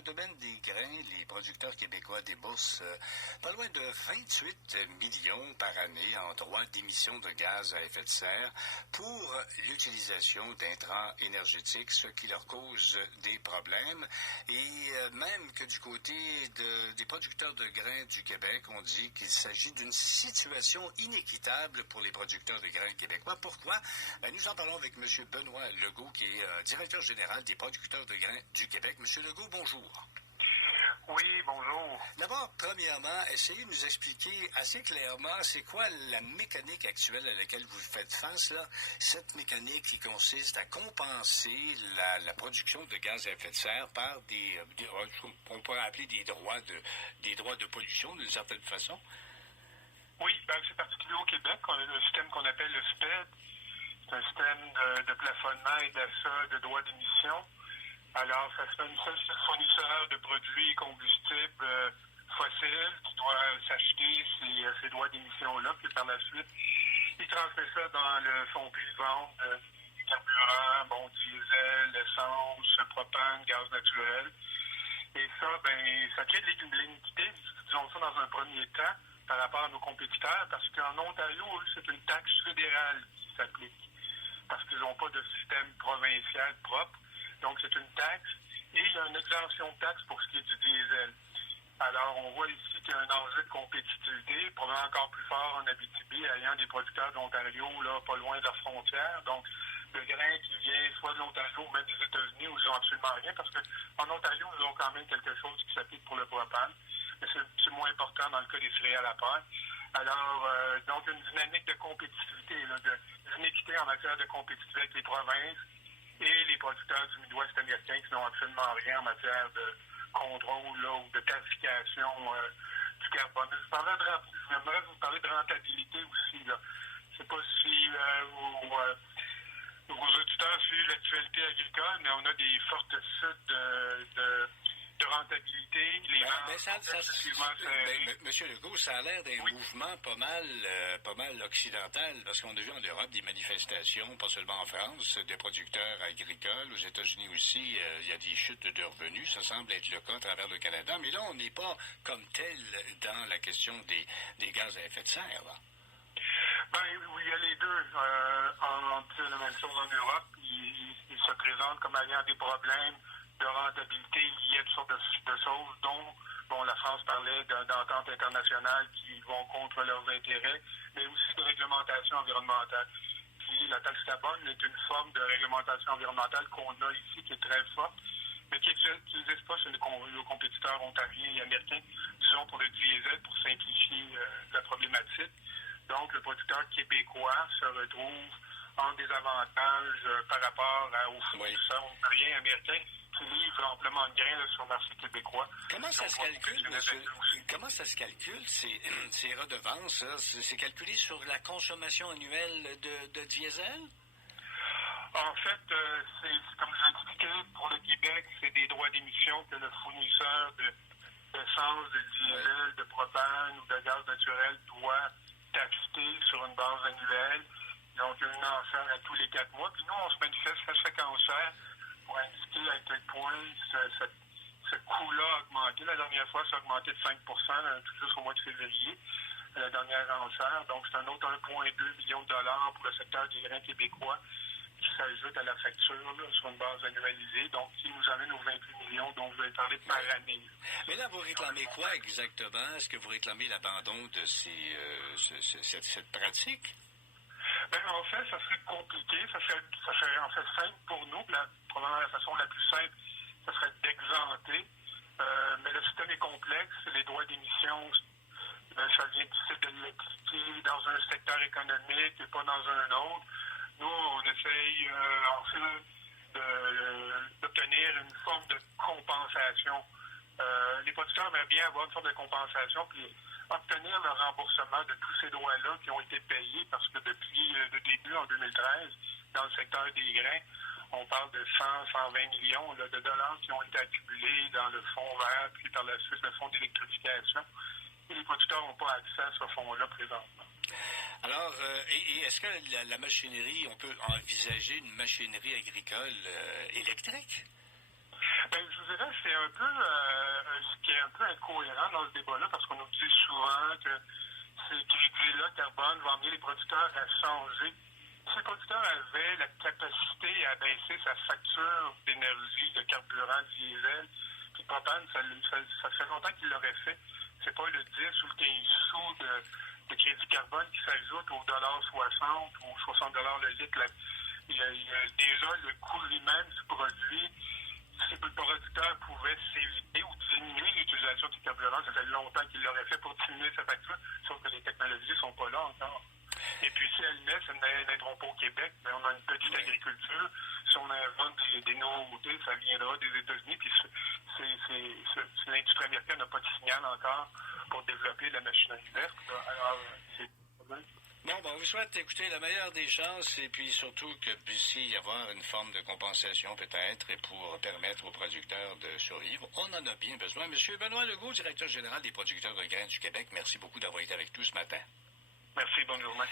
le domaine des grains, les producteurs québécois déboursent pas loin de 28 millions par année en droits d'émission de gaz à effet de serre pour l'utilisation d'intrants énergétiques, ce qui leur cause des problèmes. Et même que du côté des producteurs de grains du Québec, on dit qu'il s'agit d'une situation inéquitable pour les producteurs de grains québécois. Pourquoi? Nous en parlons avec M. Benoît Legault, qui est directeur général des producteurs de grains du Québec. M. Legault, bonjour. Oui, bonjour. D'abord, premièrement, essayez de nous expliquer assez clairement c'est quoi la mécanique actuelle à laquelle vous faites face, là. Cette mécanique qui consiste à compenser la production de gaz à effet de serre par on pourrait appeler des droits de pollution d'une certaine façon. Oui, c'est particulier au Québec. On a le système qu'on appelle le SPED. C'est un système de plafonnement et d'achat de droits d'émission. Alors, ça serait une seule fournisseur de produits et combustibles fossiles qui doit s'acheter ces droits d'émission-là, puis par la suite, il transmet ça dans le fonds prix-vente des carburants, diesel, essence, propane, gaz naturel. Et ça, ça crée de l'iniquité, disons ça dans un premier temps, par rapport à nos compétiteurs, parce qu'en Ontario, c'est une taxe fédérale qui s'applique, parce qu'ils n'ont pas de système provincial propre. Donc, c'est une taxe. Et il y a une exemption de taxe pour ce qui est du diesel. Alors, on voit ici qu'il y a un enjeu de compétitivité, probablement encore plus fort en Abitibi, ayant des producteurs d'Ontario, là, pas loin de leurs frontières. Donc, le grain qui vient soit de l'Ontario ou même des États-Unis, où ils n'ont absolument rien, parce qu'en Ontario, ils ont quand même quelque chose qui s'applique pour le propane. Mais c'est moins important dans le cas des céréales à pain. Alors, donc, une dynamique de compétitivité, là, d'inéquité en matière de compétitivité avec les provinces, et les producteurs du Midwest américain qui n'ont absolument rien en matière de contrôle là, ou de tarification du carbone. J'aimerais vous parler de rentabilité aussi. Là. Je ne sais pas si vos auditeurs suivent l'actualité agricole, mais on a des fortes chutes de rentabilité. Les Monsieur Legault, ça a l'air d'un mouvement pas mal occidental, parce qu'on a vu en Europe des manifestations, pas seulement en France, des producteurs agricoles, aux États-Unis aussi, il y a des chutes de revenus, ça semble être le cas à travers le Canada, mais là, on n'est pas comme tel dans la question des gaz à effet de serre, là. Oui, il y a les deux. C'est la même chose en Europe. Ils se présentent comme ayant des problèmes de rentabilité liées à toutes sortes de choses, dont la France parlait d'ententes internationales qui vont contre leurs intérêts, mais aussi de réglementation environnementale. Puis la taxe carbone est une forme de réglementation environnementale qu'on a ici, qui est très forte, mais qui n'existe pas chez nos compétiteurs ontariens et américains, disons pour le diesel, pour simplifier la problématique. Donc, le producteur québécois se retrouve en désavantage par rapport aux fournisseurs ontariens et américains qui livrent amplement de grains sur le marché québécois. Comment ça se calcule, ces redevances? C'est calculé sur la consommation annuelle de diesel? En fait, c'est comme je l'ai expliqué, pour le Québec, c'est des droits d'émission que le fournisseur d'essence, de diesel, de propane ou de gaz naturel doit taxer sur une base annuelle. Donc, il y a une enchère à tous les 4 mois. Puis nous, on se manifeste à chaque enchère pour indiquer à quel point ce coût-là a augmenté. La dernière fois, ça a augmenté de 5 tout juste au mois de février, la dernière enchère. Donc, c'est un autre 1,2 million de dollars pour le secteur des grains québécois qui s'ajoute à la facture là, sur une base annualisée. Donc, qui nous amène aux 28 millions dont je vais parler par année. Mais là, vous réclamez quoi exactement? Est-ce que vous réclamez l'abandon de cette pratique? En fait, ça serait compliqué. Ça serait en fait simple pour nous. Probablement la façon la plus simple, ça serait d'exempter. Mais le système est complexe. Les droits d'émission, ça vient difficile de l'électricité dans un secteur économique et pas dans un autre. Nous, on essaye en fait d'obtenir une forme de compensation. Les producteurs aimeraient bien avoir une forme de compensation puis obtenir le remboursement de tous ces droits-là qui ont été payés parce que depuis le début, en 2013, dans le secteur des grains, on parle de 120 millions là, de dollars qui ont été accumulés dans le fonds vert, puis par la suite le fonds d'électrification. Et les producteurs n'ont pas accès à ce fonds-là présentement. Alors, et est-ce que la machinerie, on peut envisager une machinerie agricole électrique? Je vous dirais que c'est un peu ce qui est un peu incohérent dans ce débat-là, parce qu'on nous dit souvent que ces crédits-là, carbone, vont amener les producteurs à changer. Si les producteurs avaient la capacité à baisser sa facture d'énergie, de carburant, diesel, puis propane, ça fait longtemps qu'ils l'auraient fait. C'est pas le 10 ou le 15 sous de crédit carbone qui s'ajoute au $60 ou $60 le litre. Il y a déjà le coût lui-même du produit. Si le producteur pouvait s'éviter ou diminuer l'utilisation du carburant, ça fait longtemps qu'il l'aurait fait pour diminuer sa facture, sauf que les technologies ne sont pas là encore. Et puis, si elles naissent, elles n'aideront pas au Québec, mais on a une petite agriculture. Si on invente des nouveautés, ça viendra des États-Unis. Puis, l'industrie américaine n'a pas de signal encore pour développer la machinerie verte. Alors, c'est un problème. Bon, on vous souhaite, écoutez, la meilleure des chances et puis surtout que puisse y avoir une forme de compensation peut-être et pour permettre aux producteurs de survivre. On en a bien besoin. Monsieur Benoît Legault, directeur général des producteurs de grains du Québec, merci beaucoup d'avoir été avec nous ce matin. Merci, bonne journée.